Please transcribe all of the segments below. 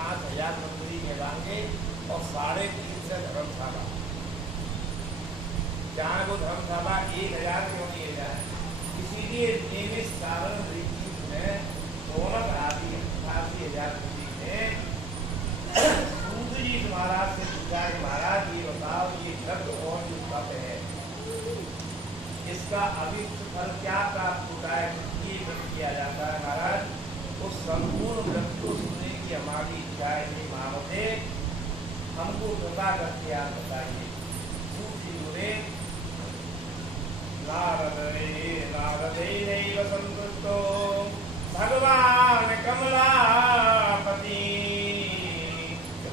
5,000 मंत्री मिलाएंगे और 350 धर्मशाला। चाहे वो धर्मशाला 1,000 क्यों नहीं है जाए, इसीलिए नियमित सारण रीति में रौनक आदि 88,000 मंत्री में सूत जी महाराज से पूछा कि महाराज ये बताओ, ये शब्द और जो तप है इसका अभिष्ट फल क्या प्राप्त होता है, ये व्रत किया जाता है महाराज। उस संपूर्ण व्रत को सुनने की हमारी इच्छाएं नहीं मानते, हमको कृपा करके आप बताइए। सूची बोले नारदैव संतुष्टो भगवान कमलापति।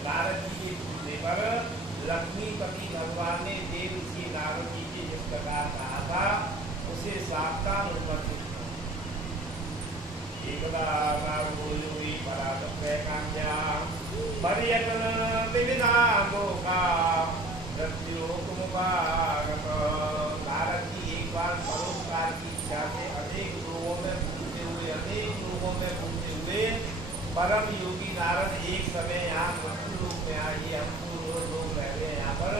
नारद जी के पूछने पर लक्ष्मीपति भगवान ने देव ऋषि नारद जी के जिस प्रकार कहा था उसे सावधान उपस्थित एकदा नारदोई परातप्रेकांक्षा पर्यटन विविधांगोका मृत्योमुपागत। नारद जी एक बार परोपकार की इच्छा से अनेक लोगों में पूछते हुए परम योगी नारद एक समय यहाँ मृत्यु लोक में आइए, हमको लोग रह रहे हैं यहाँ पर,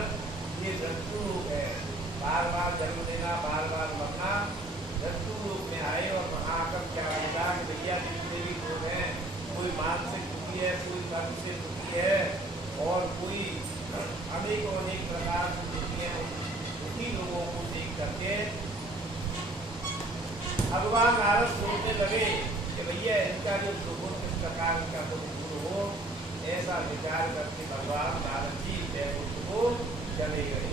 ये मृत्यु लोक है, बार बार जन्म लेना, बार बार मरना। मृत्यु लोक में आए और वहाँ आकर क्या होगा कि भैया जितने भी लोग हैं, कोई मानसिक दुखी है, कोई कर्म से दुखी है और कोई अनेकों अनेक प्रकार से दुखी है, दुखी लोगों को देख करके भगवान नारद सोचने लगे कि भैया इनका जो दुख किस प्रकार का दुख हो, ऐसा विचार करके भगवान नारद जी वैकुंठ को चले गए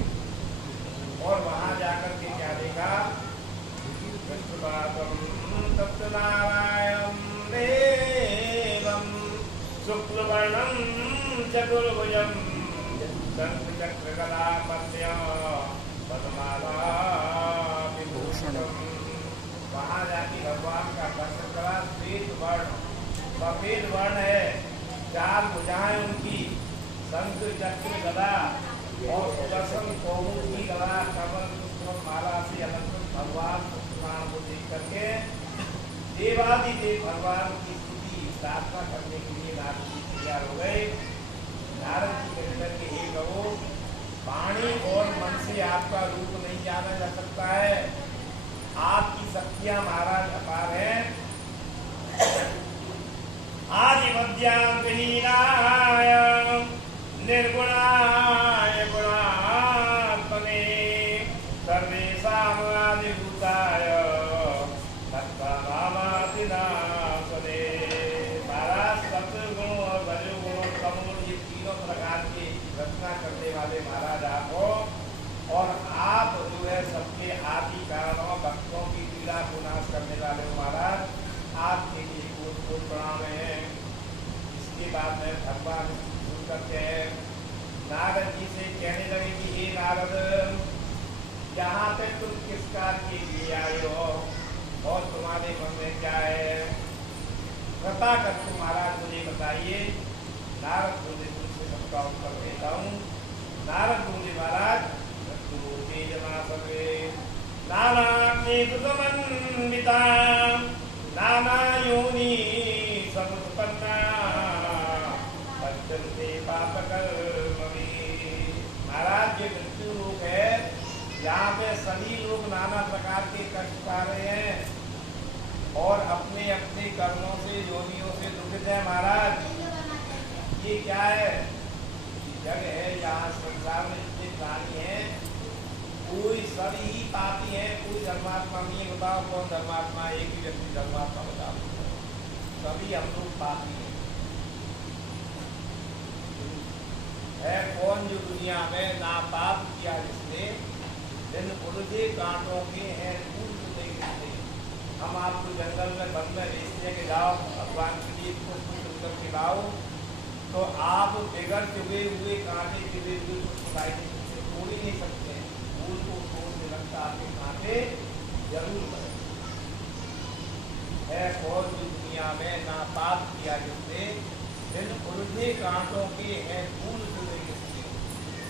और वहां जाकर के क्या देखा, सत्यनारायण देवम शुक्लवर्णम चतुर्भुजम शंखचक्रगदा पद्म पद्माला विभूषणम। वहां जाके भगवान का दर्शन करा। श्वेत वर्ण, सफेद वर्ण है, 4 भुजाएं उनकी, शंख चक्र गदा और सुदर्शन कौमुद की गदा कमल पुष्प माला से अलंकृत भगवान को देख करके देवादिदेव भगवान की स्तुति प्रार्थना करने के लिए नारद जी तैयार हो गए। नारद जी कहने लगे, हे प्रभु, वाणी और मन से आपका रूप नहीं जाना जा सकता है, आपकी शक्तियां महाराज अपार हैं। आदिमध्यां विहीनाय निर्गुणाय गुणात्मने सर्वेषां आदिभूताय तत्त्वनामादिनाशने। महाराज सत्वगुण और रजोगुण और तमोगुण ये तीनों प्रकार की रचना करने वाले महाराज आप हो और आप जो है सबके आदि कारणों भक्तों की पीड़ा को नाश करने वाले हो महाराज, आपके लिए कोट कोट प्रणाम है। इसके बाद में भगवान शुरू करते हैं। नारद जी से कहने लगे कि हे नारद, यहाँ पे तुम किस कार्य के लिए आए हो और तुम्हारे मन में क्या है, कृपा करके महाराज मुझे बताइए। नारद बोले, तुमसे सबका उत्तर देता हूँ। नारद बोले, महाराज नानाग्निकृतमन्विता नाना योनि समुत्पन्ना पद्यन्ते पापकर्मणि। महाराज ये मृत्यु लोक है, यहाँ पे सभी लोग नाना प्रकार के कष्ट पा रहे हैं और अपने अपने कर्मों से योनियों से दुखित है। महाराज ये क्या है, जगह है, यहाँ संसार में जितने प्राणी हैं कोई सभी ही पापी है, कोई धर्मात्मा नहीं है। बताओ कौन धर्मात्मा है? एक ही व्यक्ति धर्मात्मा बताओ, सभी हम लोग पापी है कौन जो दुनिया में ना पाप किया जिसने, दिन उलझे कांटों के हैं फूल नहीं गिरते। हम आपको जंगल में वन में भेजते के जाओ भगवान के लिए पुष्प चुनकर के लाओ, तो आप बिगड़ चुके हुए कांटे चुके हुए तोड़ ही नहीं सकते। फूल को तोड़ने लगता आपके कांटे जरूर है कौन जो दुनिया में ना पाप किया जिसने, दिन उलझे कांटों के हैं फूल चुने किसने।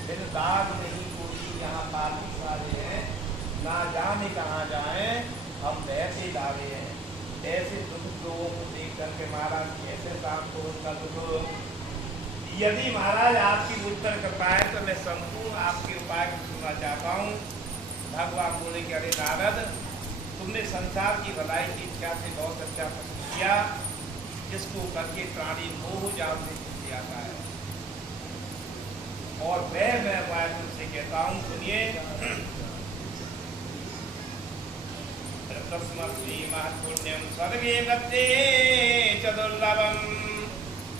दिन दाग नहीं कोई, यहाँ पापी सारे हैं, ना जाने कहाँ जाए, हम वैसे दावे हैं। ऐसे दुख लोगों को देख करके महाराज कैसे शाम को उनका दुख यदि महाराज आपकी मुझ पर कृपा है तो मैं संपूर्ण आपके उपाय को सुनना चाहता हूँ। भगवान बोले कि अरे नारद, तुमने संसार की भलाई की इच्छा से बहुत अच्छा प्रश्न किया, जिसको करके प्राणी मोह जाल से छूट जाता है। और मैं उपाय तुमसे कहता हूँ, सुनिए। पुण्यम स्वर्गे गते चतुर्लभम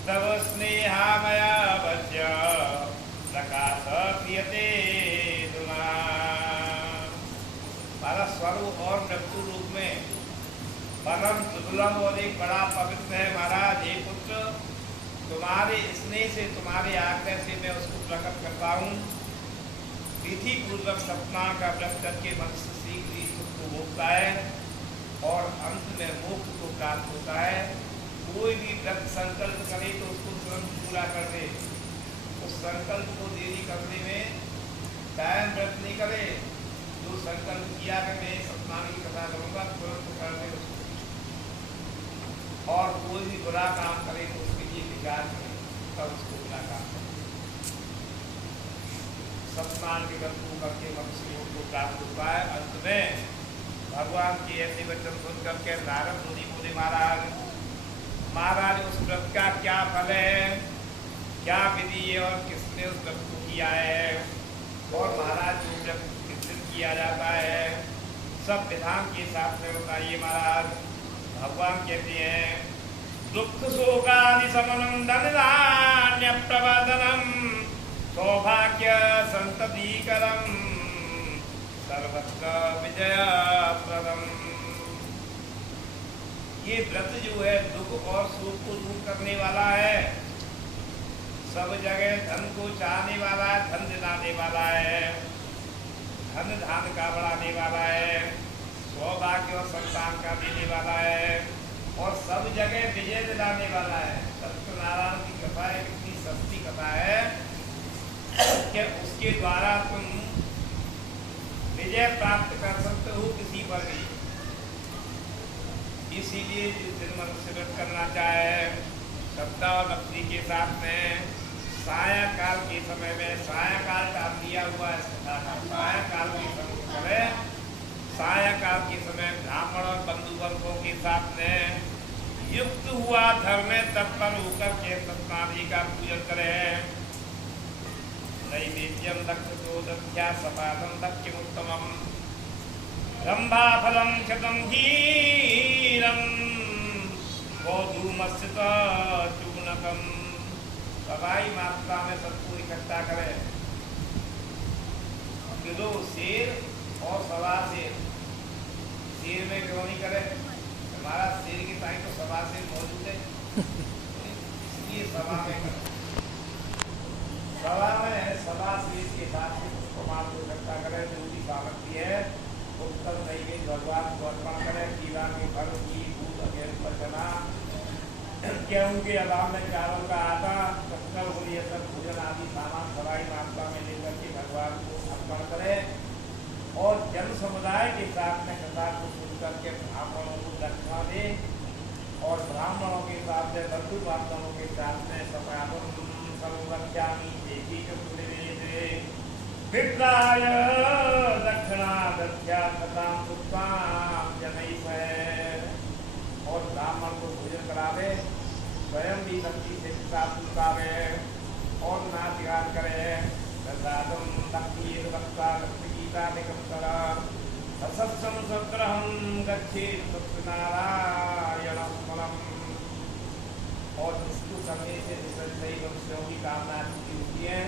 तव स्नेहामया वज्य प्रकाश प्रियते दुना। हमारा स्वरूप और मृत्यु रूप में परम दुर्लभ और एक बड़ा पवित्र है। महाराज हे पुत्र, तुम्हारे स्नेह से, तुम्हारे आज्ञा से मैं उसको प्रकट करता हूँ। विधि पूर्वक सपना का व्रत करके मनुष्य शीघ्र ही सुख को भोगता है और अंत में मोक्ष को प्राप्त होता है। कोई भी व्रत संकल्प करे तो उसको तुरंत पूरा कर दे। उस संकल्प को देरी करने में कायम व्रत नहीं करे। जो संकल्प किया कि मैं सत्यनारायण की कथा करूंगा, तुरंत कर दे उसको। और कोई भी बुरा काम करे तो उसके लिए विचार करे, तब उसको बुरा काम करे। सत्यनारायण के कर्तव्य करके मनुष्य को प्राप्त होता है। अंत में भगवान के ऐसे वचन सुन करके नारद मुनि बोले, महाराज उस व्रत का क्या फल है, क्या विधि है और किसने उस व्रत को किया है, और महाराज जो व्रत किस दिन किया जाता है, सब विधान के हिसाब से बताइए महाराज। भगवान कहते हैं, दुख शोकादि समनम धनधान्य प्रवर्धनम सौभाग्य संततिकरम सर्वत्र विजय प्रदम। ये व्रत जो है दुख और सुख को दूर करने वाला है। सब जगह धन को चाहने वाला है, धन दिलाने वाला है, धन धान का बढ़ाने वाला है, सौभाग्य और संतान का देने वाला है, और सब जगह विजय दिलाने वाला है। सत्यनारायण की कथा एक इतनी सस्ती कथा है कि उसके द्वारा तुम विजय प्राप्त कर सकते हो किसी पर भी। इसीलिए जिस दिन मनुष्य व्रत करना चाहे, श्रद्धा और भक्ति के साथ में सायंकाल के समय में, सायंकाल टाइम दिया हुआ है सायंकाल के समय करे, सायंकाल के समय ब्राह्मण और बंधु वर्गों के साथ में युक्त हुआ धर्म में तत्पर होकर के सत्यनारायण जी का पूजन करे। नैवेद्यम दक्ष तो दध्या सपादम दक्ष्यमुत्तमम रंभा फलम क्षतम धीरम गोधूमस्थित चूनकम। सवाई मात्रा में सबको इकट्ठा करे। किलो शेर और सवा शेर, शेर में क्यों नहीं करे? हमारा शेर की ताई तो सवा शेर मौजूद है, इसलिए सवा में करे। सवा में सवा शेर के साथ उसको माल को इकट्ठा करे। जो भी सामग्री है उत्तम नैवेद्य भगवान को अर्पण करें। खीरा के फल की दूध अगेर पर चना, गेहूं के अलावा में चावल का आटा, शक्कर हो, ये सब भोजन आदि सामान सवाई मात्रा में लेकर के भगवान को अर्पण करें। और जन समुदाय के साथ में कथा को सुन करके ब्राह्मणों को दक्षिणा दे, और ब्राह्मणों के साथ में बंधु बांधवों के साथ में सपादम सर्वरक्षामि देवी विप्राय दक्षिणा दध्या तथाम पुत्राम जनैः। और ब्राह्मण को भोजन करावे, स्वयं भी भक्ति से प्राप्त करावे और नाच गान करे। प्रसादम भक्ति वक्ता भक्ति गीता निकटतर असत्सम सत्रहम गच्छेत् सत्यनारायणं स्मरम्। और इसको करने से सही मनुष्यों की कामना पूरी होती है।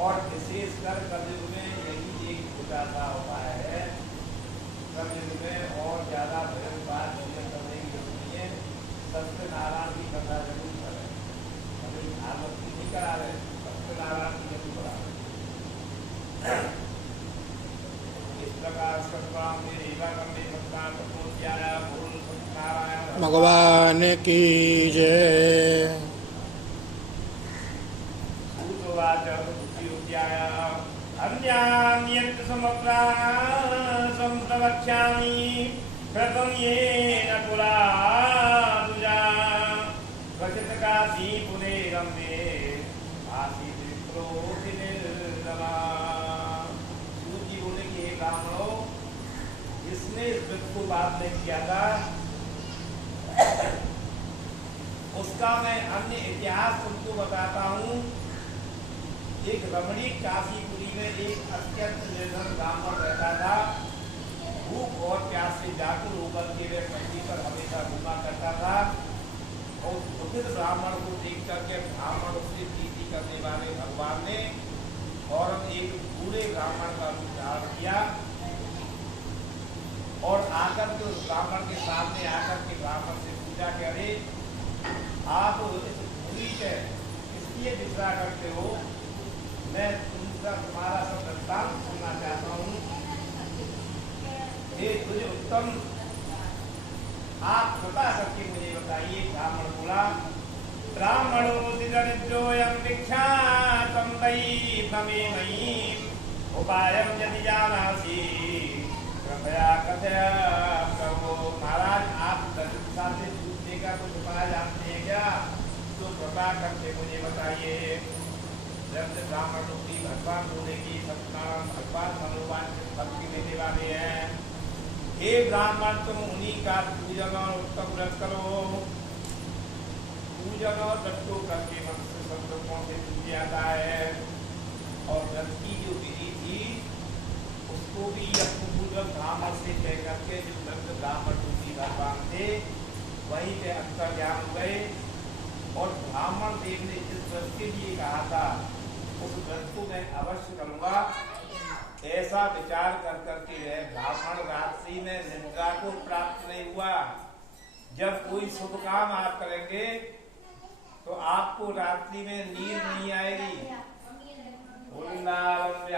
और विशेषकर कलयुग में यही एक छोटा सा उपाय है। कलयुग में और ज्यादा बात करने की जरूरत नहीं है। सत्यनारायण की कथा जरूर करें, कभी आरती नहीं करा रहे, सत्यनारायण की जरूर करा रहे। इस प्रकार भगवान की जय। अन्यान्यत् समप्रवक्ष्यामि प्रथम येन पुरा दुजा क्वचित् काशी पुरे रम्ये आशीष विप्रो निर्दमा। सूत जी बोले कि हे ब्राह्मणों, जिसने इस व्रत को बाद में किया था उसका मैं अन्य इतिहास तुमको बताता हूँ। एक रमणीक काशीपुरी में एक अत्यंत निर्धन ब्राह्मण रहता था। भूख और प्यास से व्याकुल होकर के वे पृथ्वी पर हमेशा घूमा करता था। और उस दुखित ब्राह्मण को देख करके ब्राह्मण उससे प्रीति करने वाले भगवान ने और एक बूढ़े ब्राह्मण का रूप धारण किया और आकर के उस ब्राह्मण के सामने आकर के ब्राह्मण से पूछा कि अरे आप इस बुरी से इसलिए विश्रा करते हो, मैं तुम्हारा सब वृत्तांत सुनना चाहता हूँ। हे तुझे उत्तम, आप कृपा करके मुझे बताइए। ब्राह्मण बोला, ब्राह्मणो दरिद्रोयं विख्यातं वै नमे मयि उपायं यदि जानासि कृपया कथय प्रभो। महाराज, आप दरिद्रता से छूटने का कुछ उपाय जानते हैं क्या? तो कृपा करके मुझे बताइए। जब से ब्राह्मण की भगवान बोले की सत्यनारायण भगवान मनोवांछित भक्ति देने वाले हैं। हे ब्राह्मण, तुम उन्हीं का पूजन और उत्तम व्रत करो। पूजन और व्रत को करके मनुष्य सब लोगों से छूट जाता है। और व्रत की जो विधि थी उसको भी पूर्वक ब्राह्मण से कह करके जो व्रत ब्राह्मण रूपी भगवान थे वहीं पे अंतर ज्ञान गए। और ब्राह्मण देव ने जिस व्रत के लिए कहा था उस व्रत को मैं अवश्य करूंगा, ऐसा विचार कर करके वह ब्राह्मण रात्रि में निद्रा को प्राप्त नहीं हुआ। जब कोई शुभ काम आप करेंगे तो आपको रात्रि में नींद नहीं आएगी।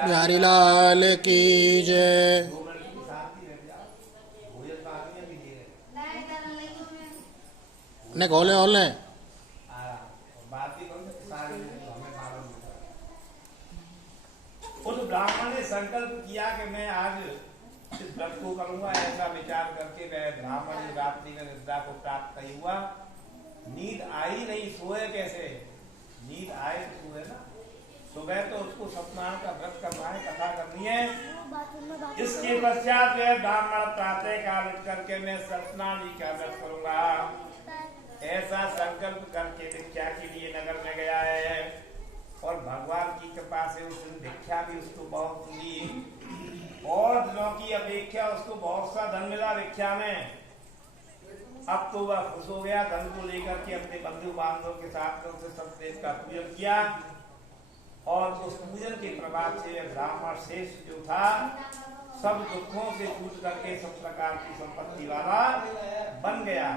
बिहारी लाल की जय। ने खोले होले उस ब्राह्मण ने संकल्प किया कि मैं आज इस व्रत को करूंगा। ऐसा विचार करके वह ब्राह्मण रात्रि में निद्रा को प्राप्त नहीं हुआ। नींद आई नहीं, सोए कैसे? नींद आए तो सोए ना। सुबह तो उसको सत्यनारायण का व्रत करना है, कथा करनी है। इसके पश्चात वह ब्राह्मण प्रातः काल उठ करके मैं सत्यनारायण जी का व्रत करूंगा ऐसा संकल्प करके भिक्षा के लिए नगर में गया है। और भगवान की कृपा से उस भिक्षा भी उसको बहुत मिली और दिनों की अपेक्षा उसको बहुत सा धन मिला भिक्षा में। अब तो वह खुश हो गया। धन को लेकर के अपने बंधु बांधवों के साथ उनसे सत्यदेव का पूजन किया और उस पूजन के प्रभाव से ब्राह्मण शेष जो था सब दुखों से छूट करके सब प्रकार की संपत्ति वाला बन गया।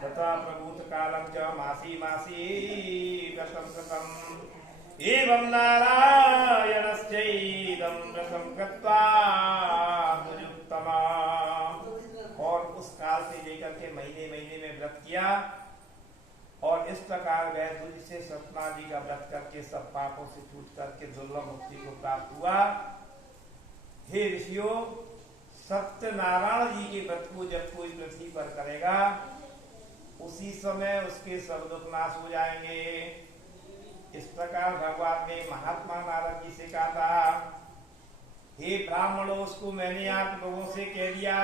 तथा प्रभूत कालम च मासी मासी व्रतम कृतम एवं नारायणस्यैदं व्रतं कृत्वा मुजुत्तमा। और उस काल से लेकर के महीने महीने में व्रत किया और इस प्रकार वह तुझ से सत्यनारायण जी का व्रत करके सब पापों से छूट करके दुर्लभ मुक्ति को प्राप्त हुआ। हे ऋषियों, सत्यनारायण जी के व्रत को जब कोई पृथ्वी पर करेगा उसी समय उसके सब दुख नाश हो जाएंगे। इस प्रकार भगवान ने महात्मा नारद जी से कहा था, हे ब्राह्मणों, उसको मैंने आप लोगों से कह दिया,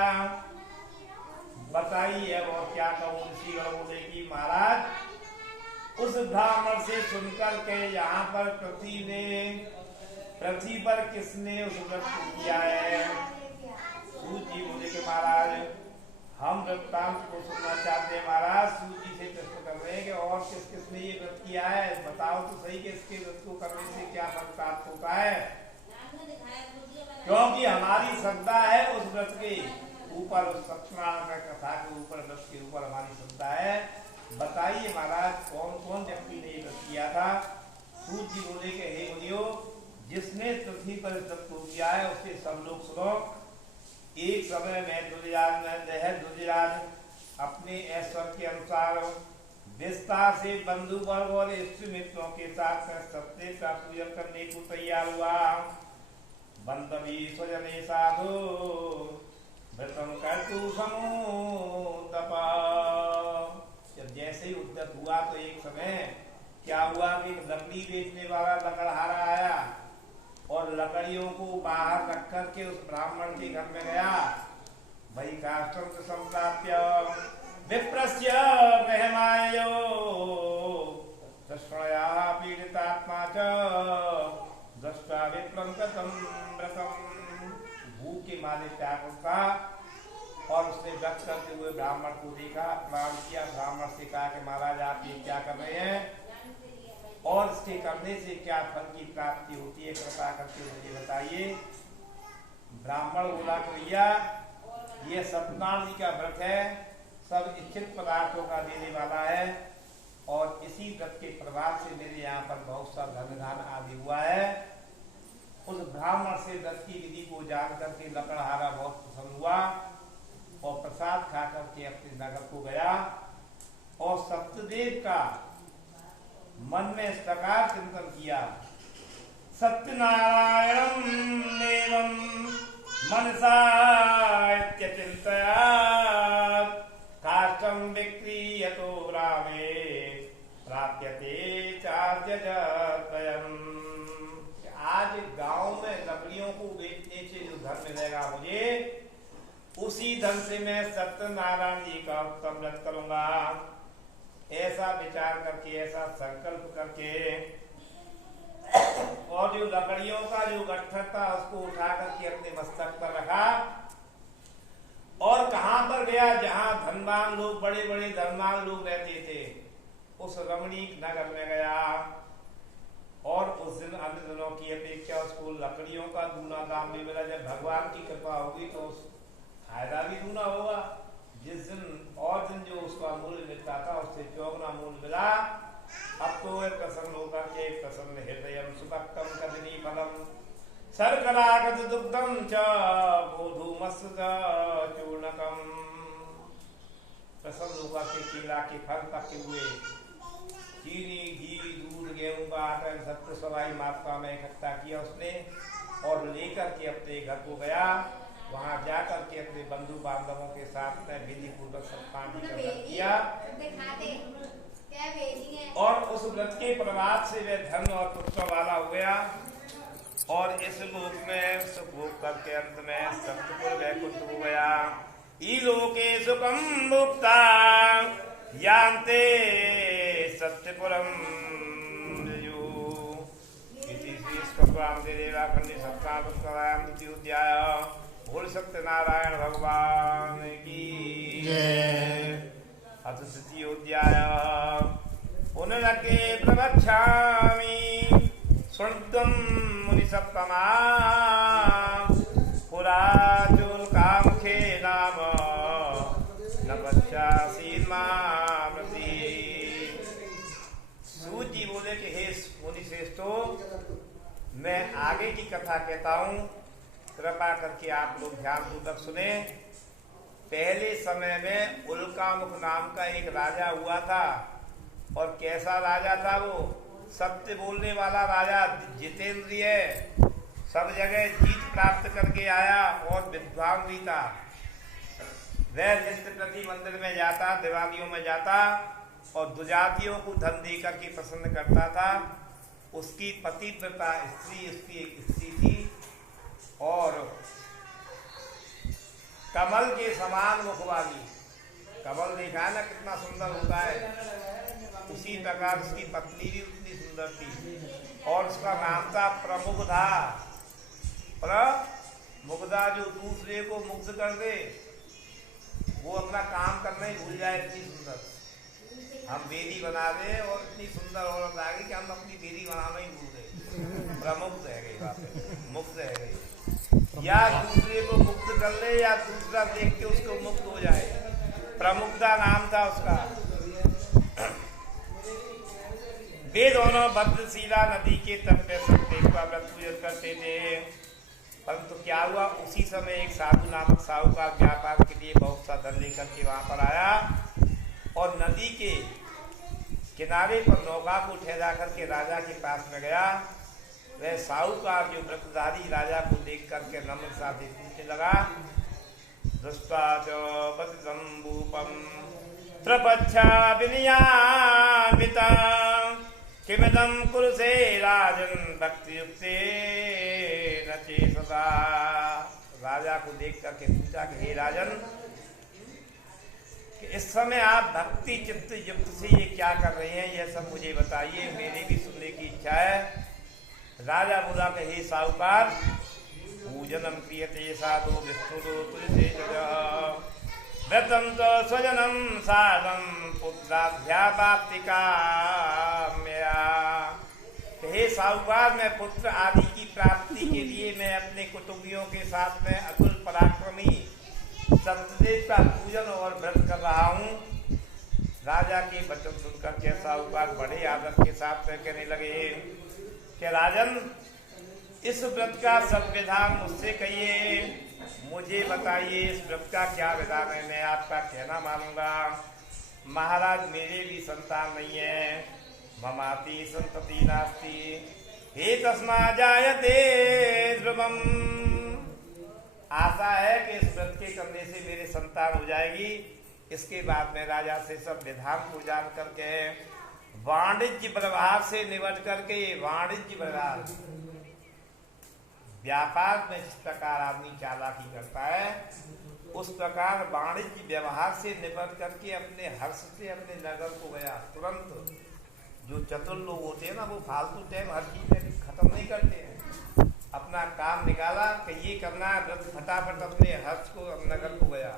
बताइए अब और क्या कहूँ। ऋषि बोले कि महाराज, उस ब्राह्मण से सुनकर के यहाँ पर पृथ्वी पर किसने उस व्रत को किया है? सूत जी बोले कि महाराज, हम वृत्तांत को सुनना चाहते हैं। महाराज सूत जी से प्रश्न कर रहे हैं कि और किस किसने ये व्रत किया है, बताओ तो सही कि इसके व्रत को करने से क्या फल प्राप्त होता है। क्योंकि हमारी श्रद्धा है उस व्रत के ऊपर, उस सत्यनारायण का कथा के ऊपर, व्रत के ऊपर हमारी श्रद्धा है। बताइए महाराज, कौन कौन व्यक्ति ने ये व्रत किया था? सूत जी बोले कि हे मुनियो, जिसने पृथ्वी पर व्रत को किया है उससे सब लोग सुनो। एक समय में दुर्योधन अपने ऐश्वर्य के अनुसार विस्तार से बंधु वर्ग और इष्ट मित्रों के साथ सत्यदेव का पूजन करने को तैयार हुआ। बंधवी स्वजने साधु व्रतम कर्तु समूह तपा। जब जैसे ही उद्यत हुआ तो एक समय क्या हुआ कि लकड़ी बेचने वाला लकड़हारा आया और लकड़ियों को बाहर रख करके उस ब्राह्मण के घर में गया। भाई काष्ठं संप्राप्य विप्रस्य गृहमायो दर्शनया पीड़ितात्मा च दृष्टा विप्रं कृतं व्रतं। भूख के मारे त्याग का और उसने व्रत करते हुए ब्राह्मण को देखा, प्रणाम किया। ब्राह्मण से कहा कि महाराज आप ये क्या कर रहे हैं और इसके करने से क्या फल की प्राप्ति होती है, कृपा करके मुझे बताइए। ब्राह्मण बोला कि भैया ये सत्यनारायण जी का व्रत है, सब इच्छित पदार्थों का देने वाला है और इसी व्रत के प्रभाव से मेरे यहाँ पर बहुत सा धन दान आदि हुआ है। उस ब्राह्मण से व्रत की विधि को जान करके लकड़हारा बहुत प्रसन्न हुआ और प्रसाद खा करके अपने नगर को गया और सत्यदेव का मन में इस प्रकार चिंतन किया, सत्यनारायणं देवं मनसा इत्यचिन्तयात् काष्ठं विक्रीयतो ग्रामे प्राप्यते चार्यजद्वयम्। आज गांव में लकड़ियों को बेचने से जो धन मिलेगा मुझे, उसी धन से मैं सत्यनारायण जी का उत्तम व्रत करूंगा। ऐसा विचार करके, ऐसा संकल्प करके और जो लकड़ियों का जो गट्ठर था उसको उठा करके अपने मस्तक पर रखा और कहां पर गया जहां धनवान लोग, बड़े बड़े धनवान लोग रहते थे, उस रमणीक नगर में गया। और उस दिन अन्य दिनों की अपेक्षा उसको लकड़ियों का दूना दाम भी मिला। जब भगवान की कृपा होगी तो फायदा भी दूना होगा। जिस दिन और दिन जो उसका मूल्य मिलता था उससे चौगुना मूल्य मिला। अब तो वे प्रसन्न होकर के प्रसन्न हृदयम सुभक्तम कदनी फलम शर्करागत दुग्धम च गोधूमस्य चूर्णकम। प्रसन्न होकर के केला के फल पके हुए, चीनी, घी, दूध, गेहूं का आटा सबको सवाई मात्रा में इकट्ठा किया उसने और लेकर के अपने घर को गया। वहां जाकर के अपने बंधु बांधवों के साथ में विधि पूर्वक सत्पाठी का व्रत किया और उस व्रत के प्रभाव से वे धन और पुत्र वाला हो गया और इस लोक में सुख भोग करके अंत में सप्तपुर वैकुंठ हो गया। ईलोके सुखम भुक्ता यान्ते सत्यपुरम इति श्री स्कंदरामदेवाखंडी सप्ताह द्वितीयोध्याय। बोल सत्यनारायण भगवान की जय। अथ तृतीयोध्याय। पुनरके प्रवक्ष्यामि शृण्वं मुनिसत्तमा पुराचुल्कामुखे नाम न पश्यासि मामृति। सूत जी बोले कि हे मुनि श्रेष्ठो, मैं आगे की कथा कहता हूँ, कृपा करके आप लोग ध्यान पूर्वक सुने। पहले समय में उल्कामुख नाम का एक राजा हुआ था और कैसा राजा था वो? सत्य बोलने वाला राजा, जितेंद्रिय, सब जगह जीत प्राप्त करके आया और विद्वान भी था। वह नित्य प्रति मंदिर में जाता, दिवालियों में जाता और दुजातियों को धन दे करके प्रसन्न करता था। उसकी पतिव्रता स्त्री, उसकी एक स्त्री थी और कमल के समान मुख वाली। कमल देखा है ना कितना सुंदर होता है, उसी प्रकार उसकी पत्नी भी उतनी सुंदर थी और उसका नाम था प्रमुग्धा। प्रमुग्धा जो दूसरे को मुग्ध कर दे, वो अपना काम करना ही भूल जाए, इतनी सुंदर। हम बेदी बना दे और इतनी सुंदर औरत आ गई कि हम अपनी बेदी बनाना ही भूल गए। प्रमुग्ध है गई बात है, मुग्ध है गई। या दूसरे को मुक्त कर ले या दूसरा देख के उसको मुक्त हो जाए। प्रमुग्धा नाम था उसका। वे दोनों भद्रशिला नदी के तट पे सत्य का व्रत पूजन करते थे। परंतु क्या हुआ, उसी समय एक साधु नामक साहूकार व्यापार के लिए बहुत सा धन लेकर के वहां पर आया और नदी के किनारे पर नौका को ठहरा करके राजा के पास में गया। वह साहूकार जो व्रतधारी राजा को देख करके नम्रता से पूछने लगा, दृष्टा च बतितम्बूपम प्रपच्छा विनयान्विता किमिदं कुरुषे राजन भक्ति युक्ते नचे सदा। राजा को देख करके पूछा कि हे राजन, कि इस समय आप भक्ति चित्त युक्त से ये क्या कर रहे हैं, यह सब मुझे बताइए, मेरी भी सुनने की इच्छा है। राजा बोला कि हे साहूकार, पूजनम क्रियते साधु विष्णु तुलसे व्रतम तो स्वजनम साधम पुत्राध्यापाप्तिका मेरा। हे साहूकार, मैं पुत्र आदि की प्राप्ति के लिए मैं अपने कुटुंबियों के साथ में अतुल पराक्रमी सत्यदेव का पूजन और व्रत कर रहा हूँ। राजा के वचन सुनकर के साहूकार बड़े आदर के साथ में कहने लगे कि राजन, इस व्रत का सब विधान मुझसे कहिए, मुझे बताइए इस व्रत का क्या विधान है, मैं आपका कहना मानूंगा। महाराज, मेरे भी संतान नहीं है, ममाति संतति नास्ति, हे तस्मा जायते ध्रुवम। आशा है कि इस व्रत के करने से मेरे संतान हो जाएगी। इसके बाद में राजा से सब विधान को जान करके वाणिज्य व्यवहार से निपट करके, वाणिज्य व्यवहार व्यापार में जिस प्रकार आदमी चालाकी करता है, उस प्रकार वाणिज्य व्यवहार से निपट करके अपने हर्ष से अपने नगर को गया। तुरंत जो चतुर लोग होते हैं ना, वो फालतू टाइम हर चीज में खत्म नहीं करते हैं, अपना काम निकाला कि ये करना है, व्रत फटाफट अपने हर्ष को नगर को गया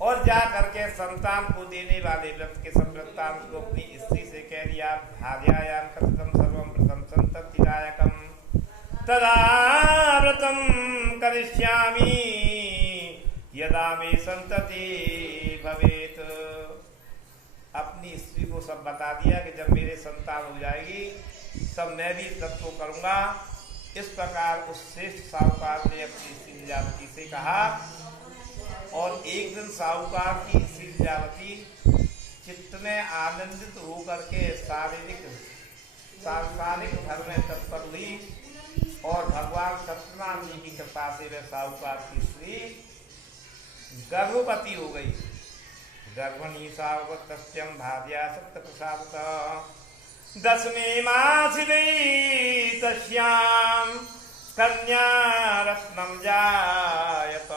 और जा करके संतान को देने वाले व्रत के सब वृत्तांत को अपनी स्त्री से कह दिया। भार्यायां कथितं सर्वं व्रतं संततिदायकं तदा व्रतं करिष्यामि यदा मे संतति भवेत। अपनी स्त्री को सब बता दिया कि जब मेरे संतान हो जाएगी तब मैं भी व्रत को करूंगा। इस प्रकार उस श्रेष्ठ साहूकार ने अपनी स्त्री लीलावती से कहा। और एक दिन साहूकार की स्त्री लीलावती चित्त में आनंदित होकर के सांसारिक धर्म में तत्पर हुई और भगवान सत्यनारायण जी की कृपा से वह साहूकार की स्त्री गर्भवती हो गई। गर्भणी सावत्यम भार्या सत्य प्रसाद दसवें मास गई तस्याम कन्या रत्नम जायत।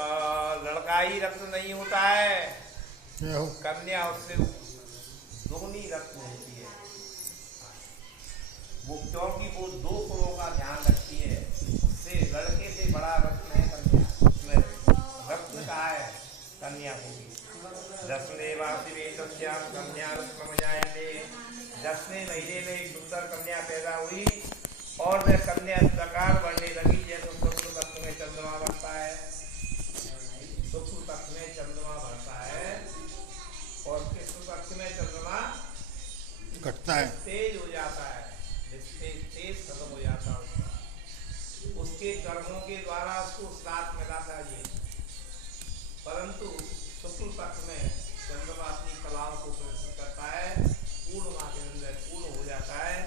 लड़का ही रत्न नहीं होता है, कन्या उससे दोगुनी रत्न होती है। वो क्योंकि वो दो कुलों का ध्यान रखती है, उससे लड़के से बड़ा रत्न है कन्या। उसमें रत्न कहा है कन्या को भी। दसवें मासिवे तस्याम कन्या रत्नम जायते। 10वें महीने में एक सुंदर कन्या पैदा हुई और वह कन्या इस प्रकार बढ़ने लगी जैसे शुक्ल पक्ष में चंद्रमा बढ़ता है। शुक्ल पक्ष में चंद्रमा बढ़ता है और कृष्ण पक्ष में चंद्रमा घटता है, तेज हो जाता है, तेज खत्म हो जाता है। उसके कर्मों के द्वारा उसको श्राप मिला चाहिए, परंतु शुक्ल पक्ष में चंद्रमा अपनी कलाओं को प्रदर्शित करता है, पूर्णिमा के अंदर पूर्ण हो जाता है।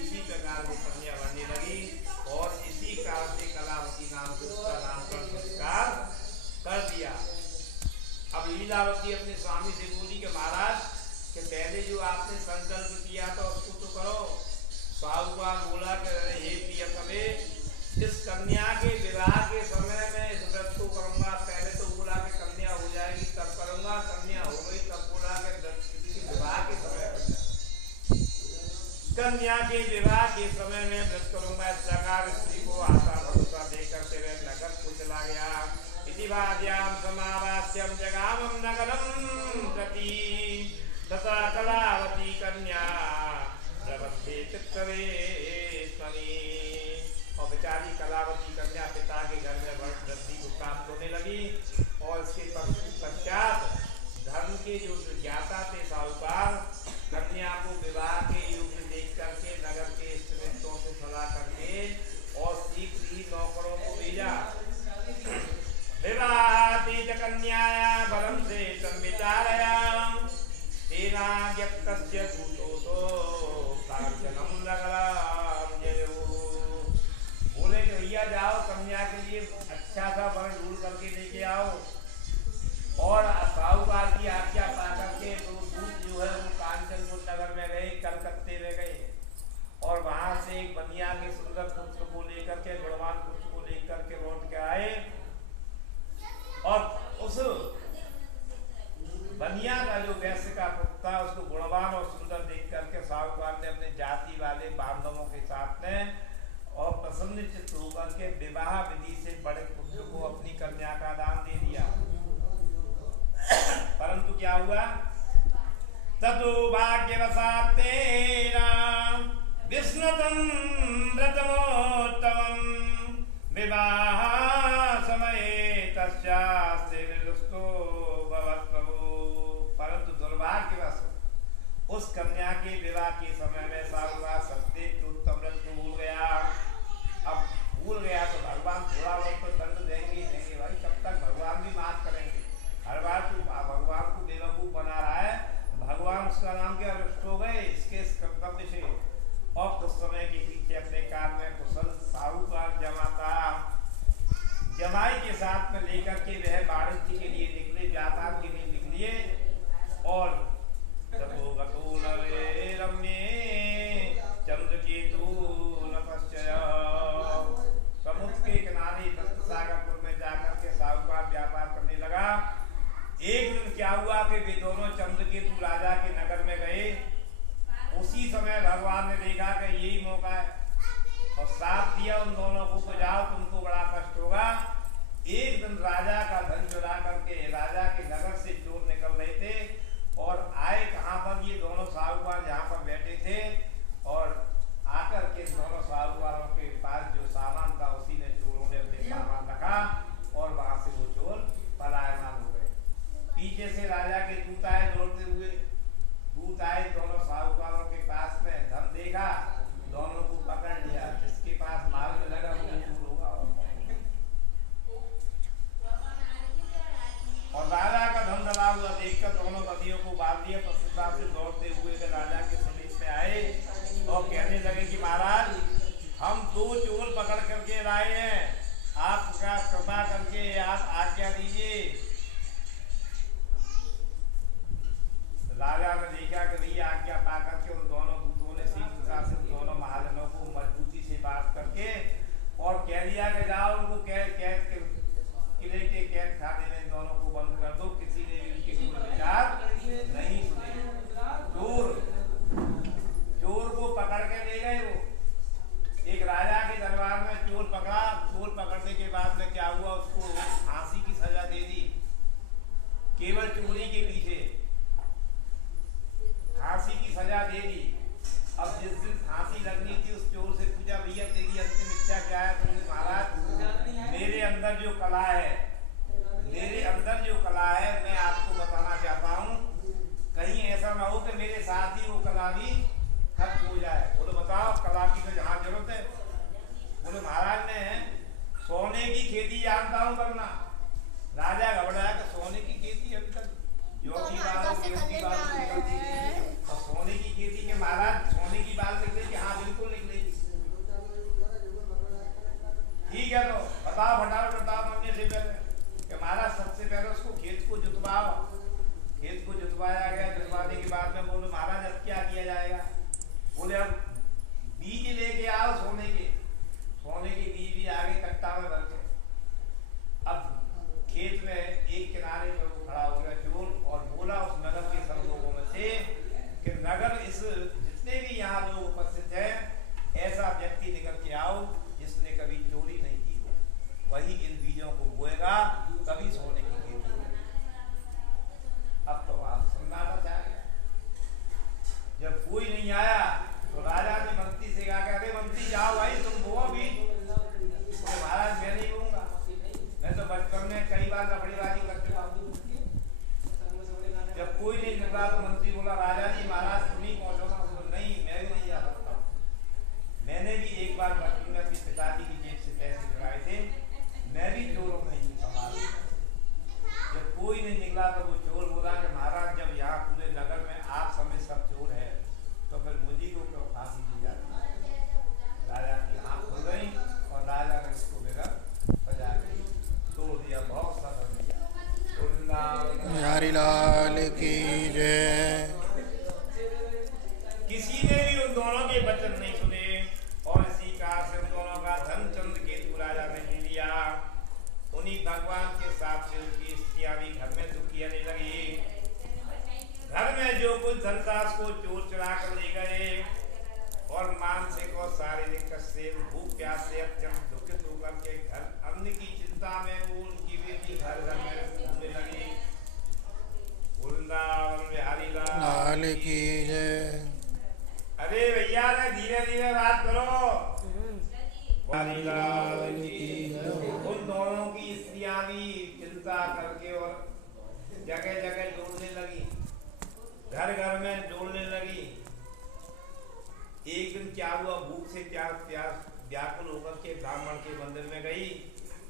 इसी प्रकार वो कन्या बनने लगी और इसी कारण से कलावती नाम से उसका नामकरण संस्कार कर दिया। अब लीलावती अपने स्वामी से बोली कि महाराज कि पहले जो आपने संकल्प किया था उसको तो करो। साहूकार बोला कि हे प्रियतमे, इस कन्या के विवाह के समय में इस व्रत को करूंगा। पहले तो बोला कि कन्या हो जाएगी तब करूंगा, कन्या हो गई तब बोला कि विवाह के समय कन्या के विवाह के समय में व्रत करूंगा। इस प्रकार स्त्री को आशा भरोसा देकर के वह नगर को चला गया। इति भार्यां समावास्यं जगामं नगरं प्रति तथा कलावती कन्या प्रबद्धे चित्तवेष्मणि। और बेचारी कलावती कन्या पिता के घर में वृद्धि को प्राप्त होने लगी और इसके पश्चात धर्म के जो ज्ञाता थे साहूकार कन्या को विवाह के योग्य देख करके नगर के स्त्रीत्वों से सलाह करके और शीघ्र ही नौकरों को भेजा। विवाहातीत कन्याया बलम से संविचारया तेना यक्तस्य दूतोतो कांचनम नगरम जयो। बोले कि भैया जाओ कन्या के लिए अच्छा सा वर ढूंढ करके लेके आओ। और साहूकार की आज्ञा पा करके तो दूत जो है वो कांचनपुर नगर में गए, कलकत्ते में गए बनिया के सुंदर पुत्र को लेकर के, गुणवान पुत्र को लेकर के लौट के आए और उस बनिया का जो वैश्य का पुत्र था उसको गुणवान और सुंदर देख करके साहूकार ने अपने जाति वाले बांधवों के साथ में और प्रसन्नचित्त होकर के विवाह विधि से बड़े पुत्र को अपनी कन्या का दान दे दिया। परंतु क्या हुआ, ततो भाग्यवशात् तेना विस्मृतं व्रतमोत्तमं विवाह समये तस्यास्ते निर्दुष्टो भवत्प्रभु। परंतु दुर्भाग्यवश उस कन्या के विवाह के समय में साहूकार सत्य उत्तम व्रत को भूल गया। अब भूल गया तो भगवान थोड़ा बहुत तो दंड देंगे भाई, कब तक भगवान भी माफ करेंगे। हर बार तू भगवान को बेवकूफ बना रहा है, भगवान उसका नाम क्या रुष्ट हो गए इसके कर्तव्य से। और कुछ समय के पीछे अपने काम में कुशल साहूकार जमाता जमाई के साथ में लेकर के वह वाणिज्य के लिए निकले, व्यापार के लिए निकले। और समुद्र के किनारे दत्त सागरपुर में जाकर के साहूकार व्यापार करने लगा। एक दिन क्या हुआ कि वे दोनों चंद्रकेतु राजा के नगर में गए। उसी समय भगवान ने देखा कि यही मौका है और साथ दिया उन दोनों को, जाओ तुमको बड़ा कष्ट होगा। एक दिन राजा का धन चुरा करके राजा के नगर से चोर निकल रहे थे और आए कहाँ पर, ये दोनों साहूकार जहाँ पर बैठे थे और आकर के दोनों साहूकारों के पास जो सामान था उसी में चोरों ने अपने सामान रखा और वहां से वो चोर पलायमान हो गए। पीछे से राजा के दूत आए दौड़ते हुए, दूत आए दोनों साहूकारों के पास में, धन देखा, दोनों को पकड़ लिया। जिसके पास माल में लगा वो चोर होगा। और राजा का धन दबा हुआ देखकर दोनों बदियों को बांध दिया। प्रसन्नता से दौड़ते हुए राजा के समीप में आए और कहने लगे कि महाराज, हम दो चोर पकड़ करके लाए हैं, आपका कृपा करके आप आज्ञा दीजिए। राजा ने देखा कि भैया आज्ञा पा करके उन दोनों दूतों ने शीघ्रता से उन दोनों महाजनों को मजबूती से बात करके और कह दिया कि जाओ उनको किले के कैद खाने में दोनों को बंद कर दो। किसी ने भी उनके कोई विचार नहीं सुने। चोर को पकड़ के ले गए। वो एक राजा के दरबार में चोर पकड़ा। चोर पकड़ने के बाद में क्या हुआ, उसको फांसी की सजा दे दी। केवल चोरी के पीछे फांसी की सजा दे दी। अब जिस दिन फांसी लगनी थी उस चोर से पूछा, भैया तेरी अंतिम इच्छा क्या है? तुमने महाराज मेरे अंदर जो कला है मैं आपको बताना चाहता हूँ, कहीं ऐसा ना हो कि मेरे साथ ही वो कला भी खत्म हो जाए। बोले बताओ कला की तो जहाँ जरूरत है। बोले महाराज मैं सोने की खेती जानता हूँ करना। राजा घबराया कि सोने की खेती अभी तक तो सोने की खेती के महाराज सोने की बात निकलेगी? हाँ बिल्कुल निकलेगी। ठीक है तो बताओ मरने से पहले कि महाराज सबसे पहले उसको खेत को जुतवाओ। खेत को जुतवाया गया। जुतवाने के बाद में बोले महाराज अब क्या किया जाएगा? बोले अब बीज लेके आओ सोने के बीज भी आगे कट्टा में भर के। अब खेत में एक किनारे पर वो खड़ा हो गया चोर और बोला उस नगर के सब लोगों में से कि नगर इस जितने भी यहाँ लोग उपस्थित हैं, ऐसा व्यक्ति निकल के आओ जिसने कभी चोरी नहीं की हो, वही इन बीजों को बोएगा, तभी सोने की खेती होगी। अब तो वहां सन्नाटा छा गया। जब कोई नहीं आया तो राजा ने मंत्री से कहा, अरे मंत्री जाओ भाई तुम बोओ बीज। तो महाराज मैं नहीं बोऊंगा, मैं तो बचपन में कई बार लफड़ेबाजी कर चुका हूँ। जब कोई नहीं निकला तो मंत्री बोला, राजा जी महाराज तुम ही पहुंचो ना। नहीं मैं भी नहीं जा सकता। मैंने भी एक बार बचपन में अपने पिताजी की जेब से पैसे चुराए थे, मैं भी चोरों में ही संभाल मिलाकर ले गए और मानसिक और शारीरिक कष्ट से भूख प्यास से अत्यंत दुखित होकर के घर अन्न की चिंता में वो उनकी बेटी घर घर में घूमने लगी। वृंदावन बिहारी लाल की जय। अरे भैया ने धीरे धीरे बात करो। बिहारी लाल की जय। उन दोनों की स्त्रियां भी चिंता करके और जगह जगह जोड़ने लगी, घर घर में जोड़ने लगी। एक दिन क्या हुआ, भूख से प्यास व्याकुल होकर के ब्राह्मण के मंदिर में गई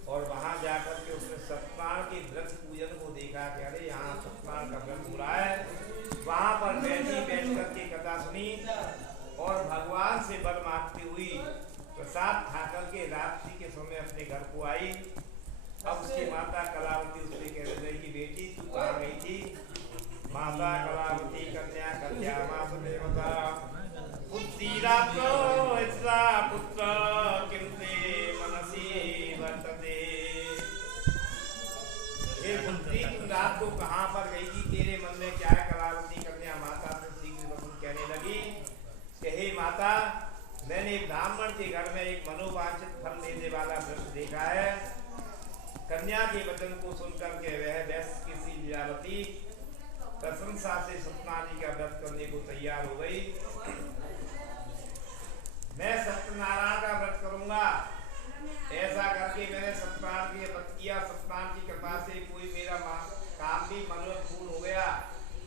और वहां जाकर के उसने सत्यनारायण के व्रत पूजन को देखा कि अरे यहाँ सत्यनारायण का व्रत हो रहा है। वहां पर बैठ करके कथा सुनी और भगवान से वर मांगती हुई प्रसाद खा करके रात्रि के समय अपने घर को आई। अब उसकी माता कलावती उससे कह रही कि बेटी तू कहाँ गई थी? माता कलावती कन्या कल्यामास देवता पुत्रीरात्रो इत्सा पुत्र किंते मनसी वर्तते। हे पुत्री तू रात को कहाँ पर गई थी? तेरे मन में क्या है? कलावती कन्या माता से शीघ्र वचन कहने लगी कि हे माता, मैंने ब्राह्मण के घर में एक मनोवांछित फल देने वाला वृक्ष देखा है। कन्या के वचन को सुनकर के वह वैश्य की सी लीलावती प्रशंसा से सत्यनारायण जी का व्रत करने को तैयार हो गई। मैं सत्यनारायण का व्रत करूंगा, ऐसा करके मैंने सत्यनारायण के व्रत किया। सत्यनारायण की कृपा से कोई मेरा काम भी मनोरथ पूर्ण हो गया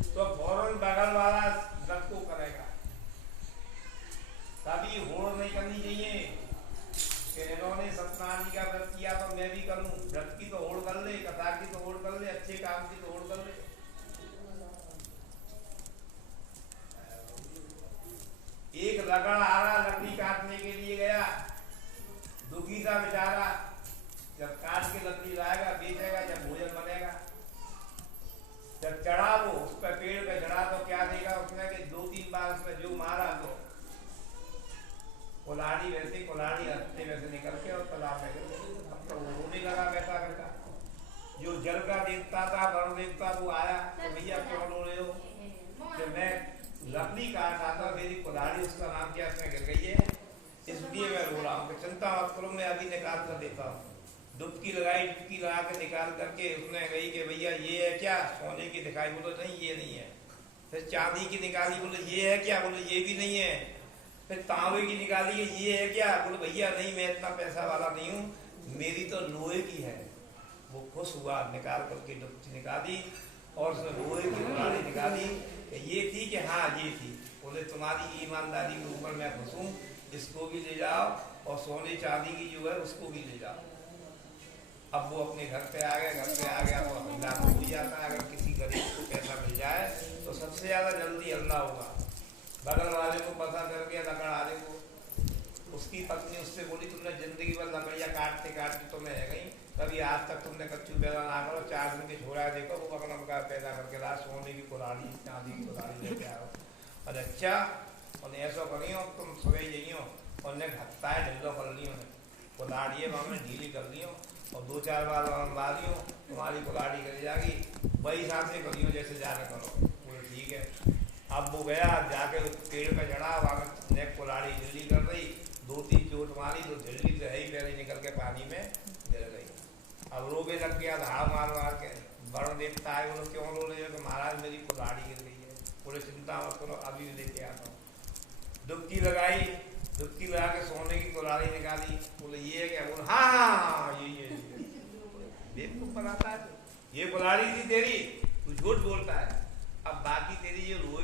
तो फौरन बगल वाला व्रत को करेगा। कभी होड़ नहीं करनी चाहिए कि इन्होंने सत्यनारायण जी का व्रत किया तो मैं भी करूं। व्रत की तो होड़ कर ले, कथा की तो होड़ कर ले, अच्छे काम की तो होड़ कर ले। एक लकड़ आ रहा, लकड़ी काटने के लिए गया, दुखी था बेचारा। जब काट के लकड़ी लाएगा, बेचेगा, जब भोजन बनेगा, जब चढ़ा वो उस पर पेड़ पे चढ़ा तो क्या देगा उसने कि 2-3 बार उसमें जो मारा तो कुल्हाड़ी हंसते वैसे निकल के और तालाब में गिर गई। अब तो वो रोने लगा बैठा बैठा। जो जल का देवता था, वरुण देवता, वो आया तो भैया क्यों रो रहे हो? कि मैं लकड़ी काट रहा था, मेरी कुल्हाड़ी उसका नाम क्या उसमें गिर गई है, इसलिए मैं रो रहा हूँ। चिंता मत करो, मैं अभी निकाल कर देता हूँ। डुबकी लगाई, डुबकी लगा के निकाल करके उसने कही कि भैया ये है क्या? सोने की दिखाई, बोलो नहीं ये नहीं है। फिर चांदी की निकाली, बोले ये है क्या? बोले ये भी नहीं है। फिर तांबे की निकाली, ये है क्या? बोले भैया नहीं, मैं इतना पैसा वाला नहीं हूँ, मेरी तो लोहे की है। वो खुश हुआ, निकाल करके डुबकी निकाली और उसने लोहे की कुल्हाड़ी निकाली। ये थी कि हाँ ये थी। बोले तुम्हारी ईमानदारी के ऊपर मैं खुश हूँ, इसको भी ले जाओ और सोने चांदी की जो है उसको भी ले जाओ। अब वो अपने घर पे आ गया। घर पे आ गया तो अल्लाह को भूल जाता है। अगर किसी गरीब को पैसा मिल जाए तो सबसे ज्यादा जल्दी अल्लाह होगा। बगल वाले को पता चल गया, लकड़ वाले को, उसकी पत्नी उससे बोली तुमने जिंदगी भर लकड़ियाँ काटते काटते तो मैं रह गई, कभी आज तक तुमने कच्चू पैदा ना करो। 4 दिन के छोड़ा देखो वो अपना मका पैदा करके ला, सोने की कुल्हाड़ी चांदी की कुल्हाड़ी लेके आओ। और अच्छा और ऐसा करियो तुम सुबह जाइयो और ने घटता है ढिल्लो कर लियो, कुल्हाड़ी में ढीली कर लियो और 2-4 बार मारियो, तुम्हारी कुल्हाड़ी कर जाएगी। वही हिसाब से करियो जैसे जाने करो। बोले ठीक है। अब वो गया, जाके पेड़ पे चढ़ा, वहाँ ने कुल्हाड़ी ढीली कर रही, 2-3 चोट मारी तो ढीली से ही पैर निकल के पानी में गिर गई। अब रोबे लग गया, धाड़ मार मार के। वरुण देवता आए, बोलो क्यों रो रहे हो? तो महाराज मेरी कुल्हाड़ी गिर गई है। बोले चिंता मत करो, अभी लेके आता हूँ। डुबकी लगाई, डुबकी लगा के सोने की कुल्हाड़ी निकाली। बोले ये है क्या? बोले हाँ ये बेवकूफ बनाता है, ये कुल्हाड़ी थी तेरी, तू झूठ बोलता है। अब बाकी तेरी ये रोए